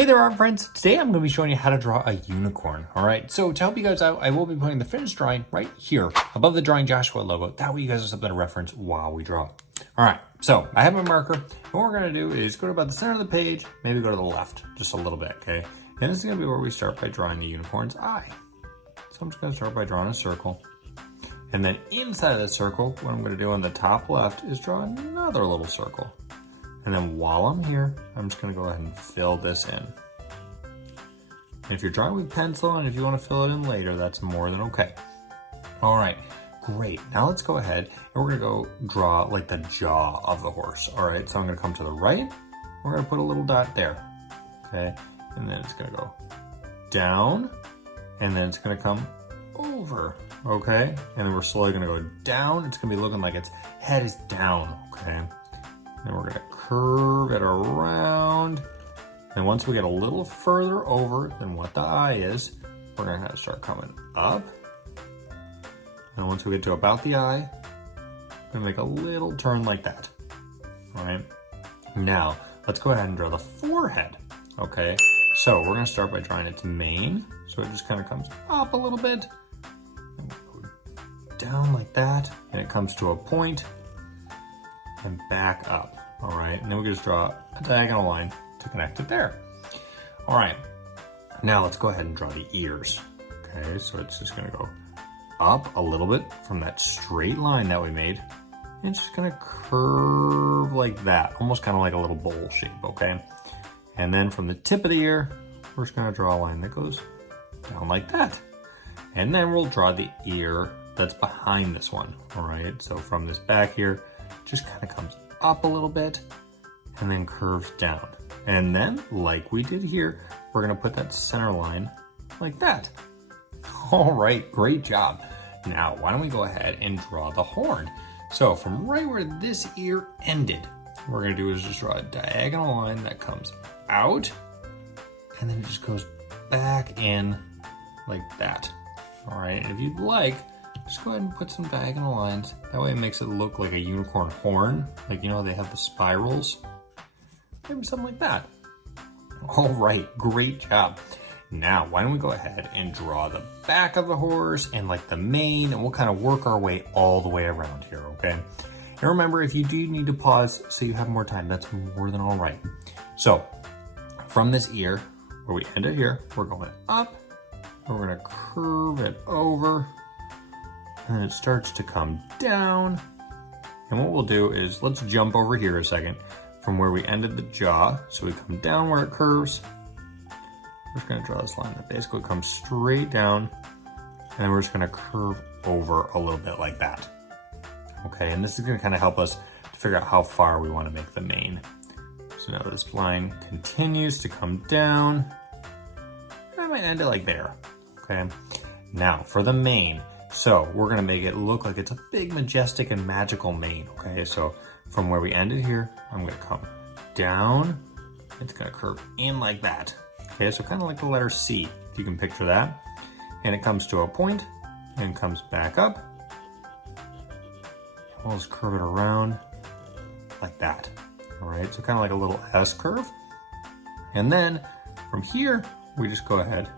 Hey there, art friends. Today I'm going to be showing you how to draw a unicorn. All right, so to help you guys out, I will be putting the finished drawing right here above the Drawing Joshua logo. That way you guys have something to reference while we draw. All right, so I have my marker. And what we're going to do is go to about the center of the page, maybe go to the left just a little bit, okay? And this is going to be where we start by drawing the unicorn's eye. So I'm just going to start by drawing a circle. And then inside of the circle, what I'm going to do on the top left is draw another little circle. And then while I'm here, I'm just gonna go ahead and fill this in. And if you're drawing with pencil and if you wanna fill it in later, that's more than okay. All right, great. Now let's go ahead and we're gonna go draw like the jaw of the horse. All right, so I'm gonna come to the right. We're gonna put a little dot there, okay? And then it's gonna go down and then it's gonna come over, okay? And then we're slowly gonna go down. It's gonna be looking like its head is down, okay? Then we're gonna curve it around. And once we get a little further over than what the eye is, we're gonna have to start coming up. And once we get to about the eye, we're gonna make a little turn like that. All right. Now, let's go ahead and draw the forehead, okay? So we're gonna start by drawing its mane. So it just kind of comes up a little bit, and we'll go down like that, and it comes to a point, and back up. All right, and then we can just draw a diagonal line to connect it there. All right, now let's go ahead and draw the ears. Okay, so it's just gonna go up a little bit from that straight line that we made. And it's just gonna curve like that, almost kind of like a little bowl shape, okay? And then from the tip of the ear, we're just gonna draw a line that goes down like that. And then we'll draw the ear that's behind this one, all right? So from this back here, just kind of comes up a little bit and then curves down. And then, like we did here, we're gonna put that center line like that. All right, great job. Now, why don't we go ahead and draw the horn? So from right where this ear ended, what we're gonna do is just draw a diagonal line that comes out and then it just goes back in like that. All right, and if you'd like, just go ahead and put some diagonal lines. That way it makes it look like a unicorn horn. Like, you know, they have the spirals. Maybe something like that. All right, great job. Now, why don't we go ahead and draw the back of the horse and like the mane, and we'll kind of work our way all the way around here, okay? And remember, if you do need to pause so you have more time, that's more than all right. So from this ear, where we end it here, we're going up, and we're gonna curve it over, and then it starts to come down. And what we'll do is, let's jump over here a second from where we ended the jaw. So we come down where it curves. We're just gonna draw this line that basically comes straight down, and then we're just gonna curve over a little bit like that. Okay, and this is gonna kind of help us to figure out how far we wanna make the mane. So now this line continues to come down. I might end it like there, okay? Now for the mane. So we're gonna make it look like it's a big, majestic, and magical mane, okay? So from where we ended here, I'm gonna come down. It's gonna curve in like that. Okay, so kind of like the letter C, if you can picture that. And it comes to a point and comes back up. We'll just curve it around like that. All right, so kind of like a little S curve. And then from here, we just go ahead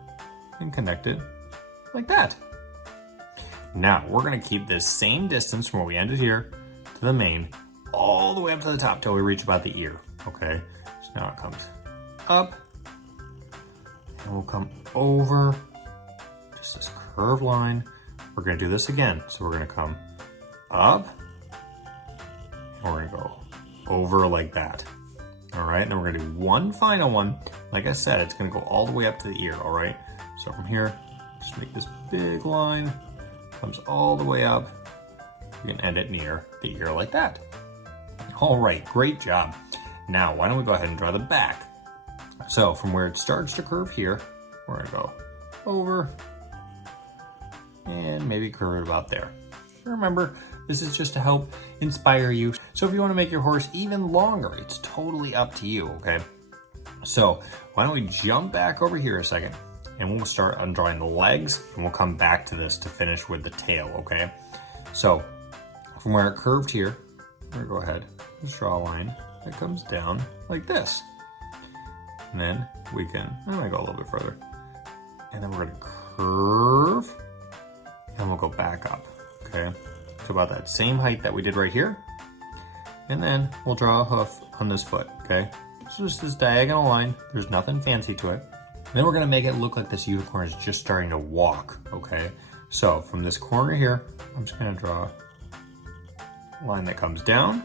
and connect it like that. Now, we're gonna keep this same distance from where we ended here to the mane, all the way up to the top till we reach about the ear, okay? So now it comes up, and we'll come over, just this curved line. We're gonna do this again. So we're gonna come up, and we're gonna go over like that. All right, and then we're gonna do one final one. Like I said, it's gonna go all the way up to the ear, all right? So from here, just make this big line, comes all the way up. You can end it near the ear like that. All right, great job. Now, why don't we go ahead and draw the back? So from where it starts to curve here, we're gonna go over and maybe curve it about there. Remember, this is just to help inspire you. So if you wanna make your horse even longer, it's totally up to you, okay? So why don't we jump back over here a second, and we'll start on drawing the legs, and we'll come back to this to finish with the tail, okay? So from where it curved here, we're gonna go ahead and draw a line that comes down like this. And then we can, I'm gonna go a little bit further. And then we're gonna curve, and we'll go back up, okay? So about that same height that we did right here. And then we'll draw a hoof on this foot, okay? So just this diagonal line, there's nothing fancy to it. And then we're gonna make it look like this unicorn is just starting to walk, okay? So from this corner here, I'm just gonna draw a line that comes down,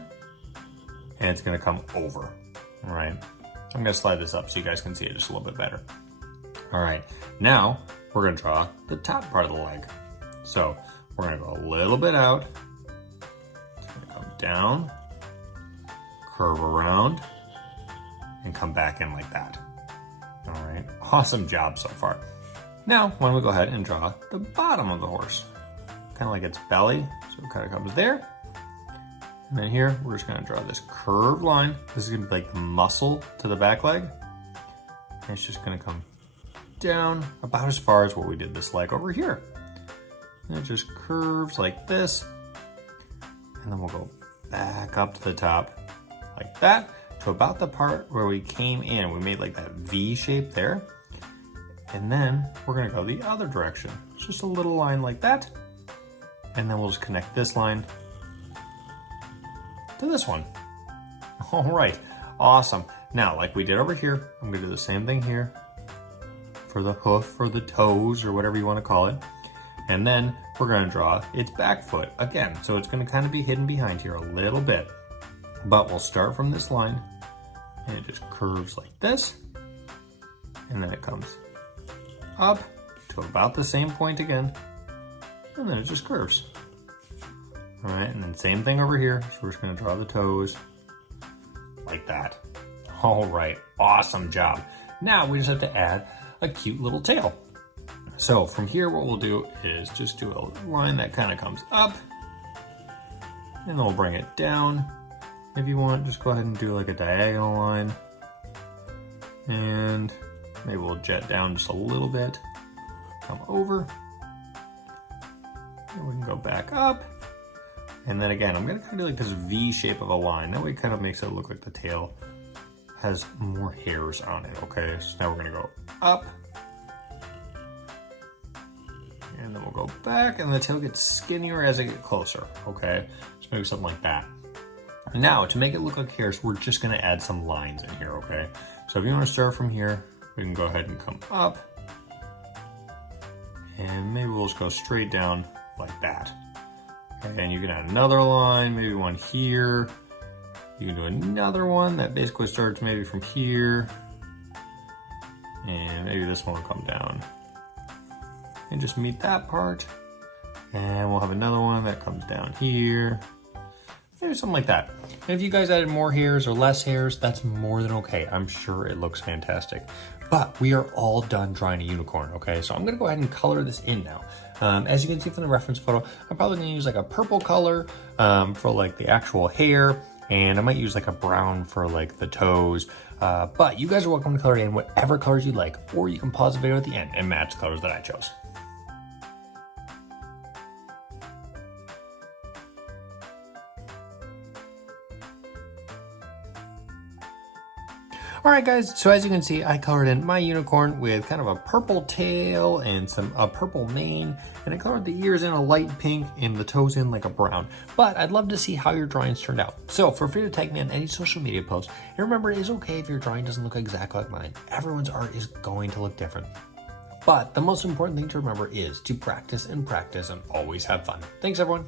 and it's gonna come over, all right? I'm gonna slide this up so you guys can see it just a little bit better. All right, now we're gonna draw the top part of the leg. So we're gonna go a little bit out, it's gonna come down, curve around, and come back in like that. All right, awesome job so far. Now, why don't we go ahead and draw the bottom of the horse? Kind of like its belly, so it kind of comes there. And then here, we're just gonna draw this curved line. This is gonna be like the muscle to the back leg. And it's just gonna come down about as far as what we did this leg over here. And it just curves like this. And then we'll go back up to the top like that to about the part where we came in. We made like that V shape there. And then we're gonna go the other direction. It's just a little line like that. And then we'll just connect this line to this one. All right, awesome. Now, like we did over here, I'm gonna do the same thing here for the hoof or the toes or whatever you wanna call it. And then we're gonna draw its back foot again. So it's gonna kind of be hidden behind here a little bit, but we'll start from this line and it just curves like this. And then it comes up to about the same point again. And then it just curves. All right, and then same thing over here. So we're just gonna draw the toes like that. All right, awesome job. Now we just have to add a cute little tail. So from here, what we'll do is just do a line that kind of comes up, and then we'll bring it down. If you want, just go ahead and do like a diagonal line. And maybe we'll jet down just a little bit, come over, and we can go back up. And then again, I'm gonna kind of do like this V shape of a line. That way it kind of makes it look like the tail has more hairs on it, okay? So now we're gonna go up. And then we'll go back, and the tail gets skinnier as I get closer, okay? So maybe something like that. Now, to make it look like hairs, we're just gonna add some lines in here, okay? So if you wanna start from here, we can go ahead and come up. And maybe we'll just go straight down like that. And you can add another line, maybe one here. You can do another one that basically starts maybe from here. And maybe this one will come down and just meet that part. And we'll have another one that comes down here. Maybe something like that. And if you guys added more hairs or less hairs, that's more than okay. I'm sure it looks fantastic. But we are all done drawing a unicorn, okay? So I'm gonna go ahead and color this in now. As you can see from the reference photo, I'm probably gonna use like a purple color for like the actual hair, and I might use like a brown for like the toes. But you guys are welcome to color in whatever colors you like, or you can pause the video at the end and match the colors that I chose. All right, guys, so as you can see, I colored in my unicorn with kind of a purple tail and a purple mane, and I colored the ears in a light pink and the toes in like a brown. But I'd love to see how your drawings turned out. So feel free to tag me on any social media posts. And remember, it is okay if your drawing doesn't look exactly like mine. Everyone's art is going to look different. But the most important thing to remember is to practice and always have fun. Thanks, everyone.